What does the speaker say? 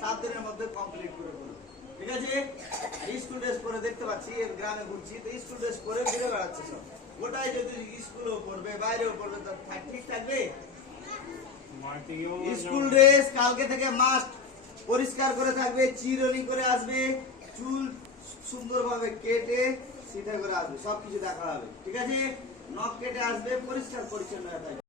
7 দিনের মধ্যে কমপ্লিট করে ফেলবে। ঠিক আছে, স্কুল ড্রেস পরে দেখতে পাচ্ছি এর গ্রামে ঘুরছি তো স্কুল ড্রেস পরে ঘুরে বেড়াচ্ছে সব। ওটাই যদি স্কুলেও পড়বে বাইরেও পড়বে তো ঠিক থাকবে? স্কুল ড্রেস কালকে থেকে মাস্ট পরিষ্কার করে থাকবে, চিরুনি করে আসবে, চুল সুন্দরভাবে কেটে সিধা করে আসবে, সবকিছু দেখা হবে। ঠিক আছে, নখ কেটে আসবে, পরিষ্কার পরিচ্ছন্ন হয়ে থাকবে।